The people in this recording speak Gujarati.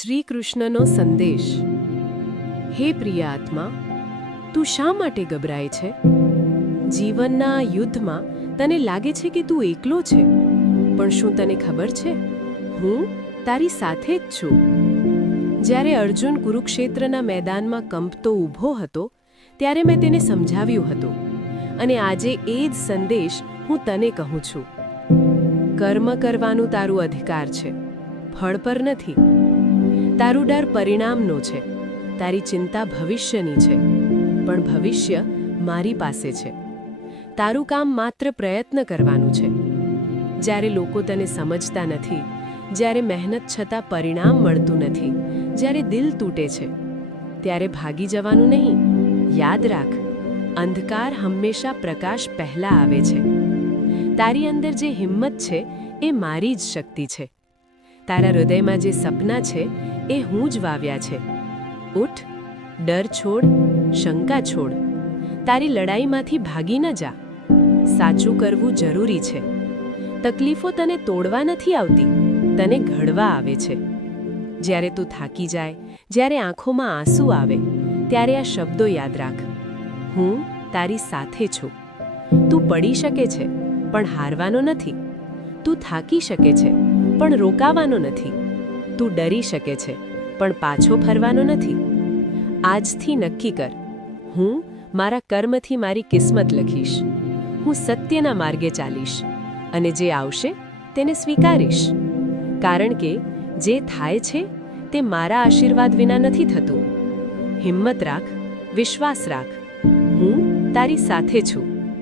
શ્રી કૃષ્ણનો સંદેશ. હે પ્રિય આત્મા, તું શા માટે ગભરાય છે? જીવનના આ યુદ્ધમાં તને લાગે છે કે તું એકલો છે, પણ શું તને ખબર છે, હું તારી સાથે જ છું. જ્યારે અર્જુન કુરુક્ષેત્રના મેદાનમાં કંપતો ઊભો હતો, ત્યારે મેં તેને સમજાવ્યું હતું, અને આજે એ જ સંદેશ હું તને કહું છું. કર્મ કરવાનું તારું અધિકાર છે, ફળ પર નથી. તારું ડર પરિણામનો છે, તારી ચિંતા ભવિષ્યની છે, પણ ભવિષ્ય મારી પાસે છે. તારું કામ માત્ર પ્રયત્ન કરવાનું છે. જ્યારે લોકો તને સમજતા નથી, જ્યારે મહેનત છતાં પરિણામ મળતું નથી, જ્યારે દિલ તૂટે છે, ત્યારે ભાગી જવાનું નહીં. યાદ રાખ, અંધકાર હંમેશા પ્રકાશ પહેલા આવે છે. તારી અંદર જે હિંમત છે એ મારી જ શક્તિ છે. તારા હૃદયમાં જે સપના છે એ હું જ વાવ્યા છે. ઉઠ, ડર છોડ, શંકા છોડ. તારી લડાઈમાંથી ભાગી ન જા. સાચું કરવું જરૂરી છે. તકલીફો તને તોડવા નથી આવતી, તને ઘડવા આવે છે. જ્યારે તું થાકી જાય, જ્યારે આંખોમાં આંસુ આવે, ત્યારે આ શબ્દો યાદ રાખ: હું તારી સાથે છું. તું પડી શકે છે, પણ હારવાનો નથી. તું થાકી શકે છે, પણ રોકાવાનો નથી. તું ડરી શકે છે, પણ પાછો ફરવાનો નથી. આજથી નક્કી કર, હું મારા કર્મથી મારી કિસ્મત લખીશ. હું સત્યના માર્ગે ચાલીશ, અને જે આવશે તેને સ્વીકારીશ. કારણ કે જે થાય છે તે મારા આશીર્વાદ વિના નથી થતું. હિંમત રાખ, વિશ્વાસ રાખ. હું તારી સાથે છું.